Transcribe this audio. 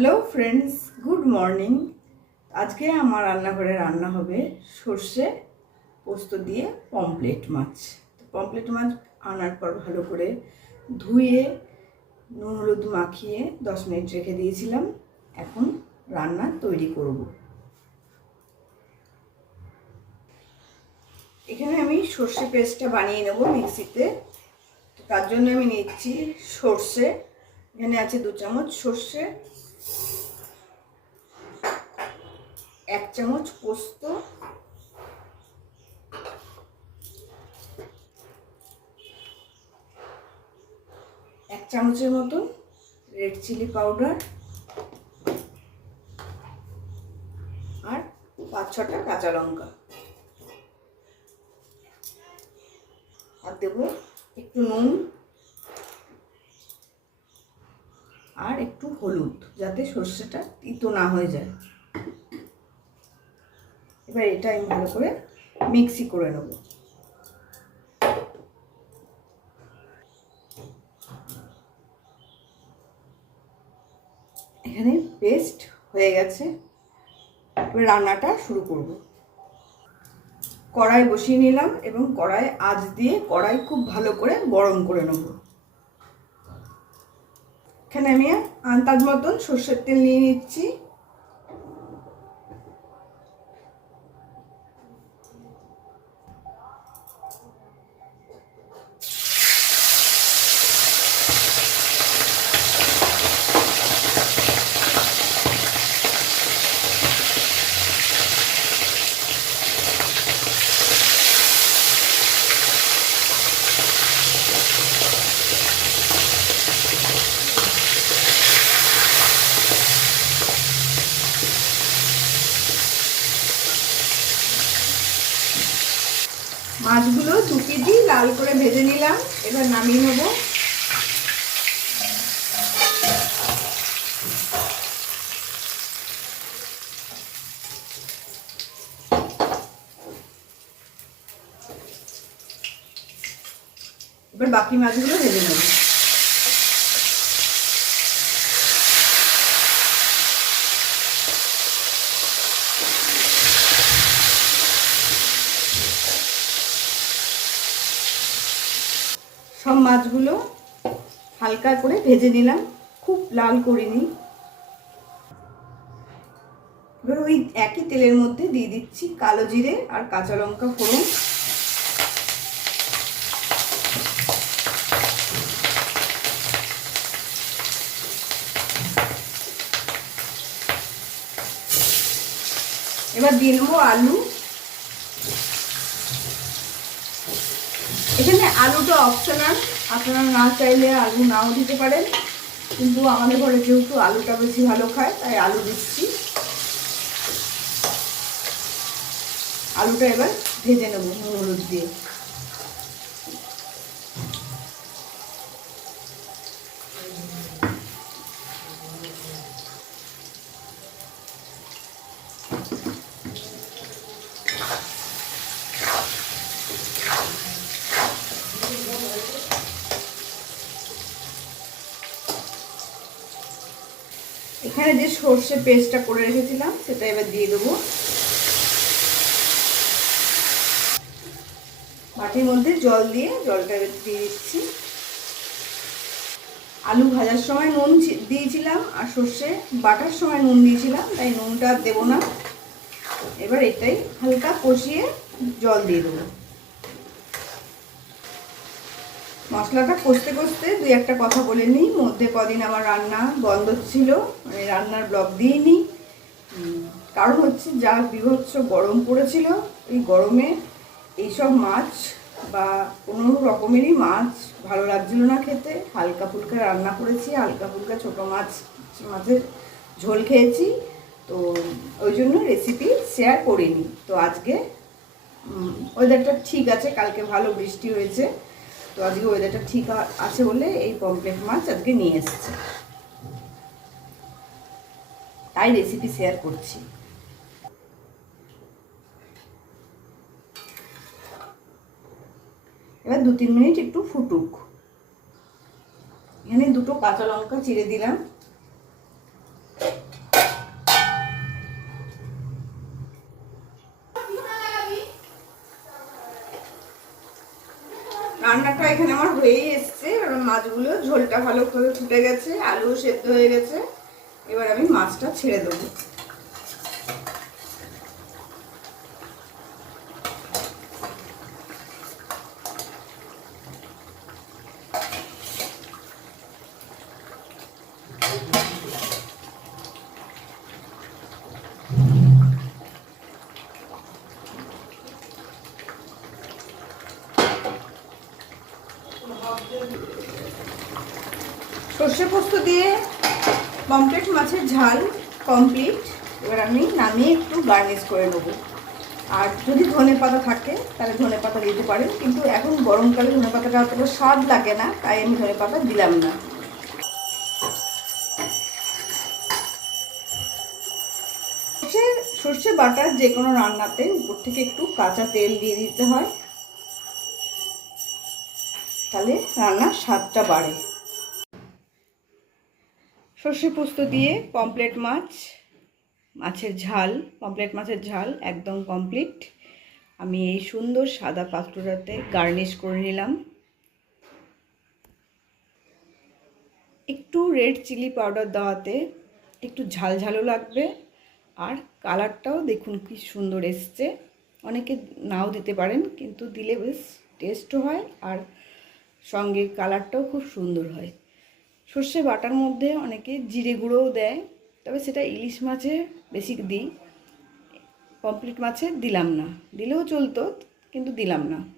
Hello friends good morning আজকে আমার রান্নাঘরে রান্না হবে সর্ষে পোস্ত দিয়ে পমপ্লেট মাছ। পমপ্লেট মাছ আনার পর ভালো করে ধুয়ে, নুন হলুদ মাখিয়ে দশ মিনিট রেখে দিয়েছিলাম। এখন রান্না তৈরি করব। এখানে আমি সর্ষে পেস্টটা বানিয়ে নেব মিক্সিতে। তার জন্য আমি নিচ্ছি সর্ষে। এখানে আছে দু চামচ সর্ষে এক চামচ পোস্ত। এক চামচের মতন রেড চিলি পাউডার। আর পাঁচ ছটা কাঁচা লঙ্কা। আর দেবো একটু নুন। আর একটু হলুদ। যাতে সর্ষেটা তিতো না হয়ে যায়। এবার এটা আমি ভালো করে মিক্সি করে নেব। এখানে পেস্ট হয়ে গেছে। এবার রান্নাটা শুরু করব। কড়াই বসিয়ে নিলাম এবং কড়াই আঁচ দিয়ে কড়াই খুব ভালো করে গরম করে নেব। এখানে আমি আন্তাজ মতন সর্ষের তেল নিয়ে নিচ্ছি। মাছগুলো দু কেজি লাল করে ভেজে নিলাম। এবার নামিয়ে নেব। এবার বাকি মাছগুলো ভেজে নেব। সব মাছগুলো হালকা করে ভেজে নিলাম। খুব লাল করিনি এবার ওই একই তেলের মধ্যে দিয়ে দিচ্ছি কালো জিরে আর কাঁচা লঙ্কা ফোড়ন। এবার দিয়ে আলু। এখানে আলুটা অপশনাল আপনারা না চাইলে আলু নাও দিতে পারেন। কিন্তু আমাদের ঘরে যেহেতু আলুটা বেশি ভালো খায়, তাই আলু দিচ্ছি। আলুটা এবার ভেজে নেব নুন, হলুদ দিয়ে। এখানে যে সর্ষে পেস্টটা করে রেখেছিলাম, সেটা এবার দিয়ে দেবো। মাটির মধ্যে জল দিয়ে জলটা এবার দিয়ে দিচ্ছি। আলু ভাজার সময় নুন দিয়েছিলাম, আর সর্ষে বাটার সময় নুন দিয়েছিলাম, তাই নুনটা দেবো না। এবার এটাই হালকা কষিয়ে জল দিয়ে দেবো। মশলাটা কষতে কষতে দুই একটা কথা বলে নিই। মধ্যে কদিন আমার রান্না বন্ধ ছিল মানে রান্নার ব্লগ দিইনি। কারণ হচ্ছে যা বিভৎস গরম পড়েছিল, এই গরমে এইসব মাছ বা কোনো রকমেরই মাছ ভালো লাগছিল না খেতে। হালকা ফুলকা রান্না করেছি, হালকা ফুলকা ছোটো মাছ, মাছের ঝোল খেয়েছি। তো ওই জন্য রেসিপি শেয়ার করিনি। তো আজকে ওয়েদারটা ঠিক আছে, কালকে ভালো বৃষ্টি হয়েছে। তো আজকে ওয়েদারটা ঠিক আছে বলে এই পমপ্লেট মাছ আজকে নিয়ে এসেছে। তাই রেসিপি শেয়ার করছি। এবার দু তিন মিনিট একটু ফুটুক। এখানে দুটো কাঁচা লঙ্কা চিড়ে দিলাম। এখানে আমার হয়েই এসছে। মাছগুলো ঝোলটা ভালো করে ছুটে গেছে আলু সেদ্ধ হয়ে গেছে। এবার আমি মাছটা ছেড়ে দেবো। সর্ষে পোস্ত দিয়ে পমপ্লেট মাছের ঝাল কমপ্লিট এবার আমি নামিয়ে একটু গার্নিশ করে নেব। আর যদি ধনে পাতা থাকে, তাহলে ধনে পাতা দিতে পারেন। কিন্তু এখন গরমকালে ধনে পাতাটা অতটা স্বাদ লাগে না, তাই আমি ধনে পাতা দিলাম না। সর্ষে বাটার যে কোনো রান্নাতে উপর থেকে একটু কাঁচা তেল দিয়ে দিতে হয়। তাহলে রান্নার স্বাদটা বাড়ে। সর্ষে পোস্ত দিয়ে পমপ্লেট মাছ, মাছের ঝাল, পমপ্লেট মাছের ঝাল একদম কমপ্লিট। আমি এই সুন্দর সাদা পাত্রটাতে গার্নিশ করে নিলাম। একটু রেড চিলি পাউডার দেওয়াতে একটু ঝাল ঝালও লাগবে। আর কালারটাও দেখুন কি সুন্দর এসছে। অনেকে নাও দিতে পারেন, কিন্তু দিলে বেশ টেস্টও হয়। আর সঙ্গে কালারটাও খুব সুন্দর হয়। সর্ষে বাটার মধ্যে অনেকে জিরে গুঁড়োও দেয়, তবে সেটা ইলিশ মাছে বেশি দিই। পমপ্লেট মাছে দিলাম না, দিলেও চলতো, কিন্তু দিলাম না।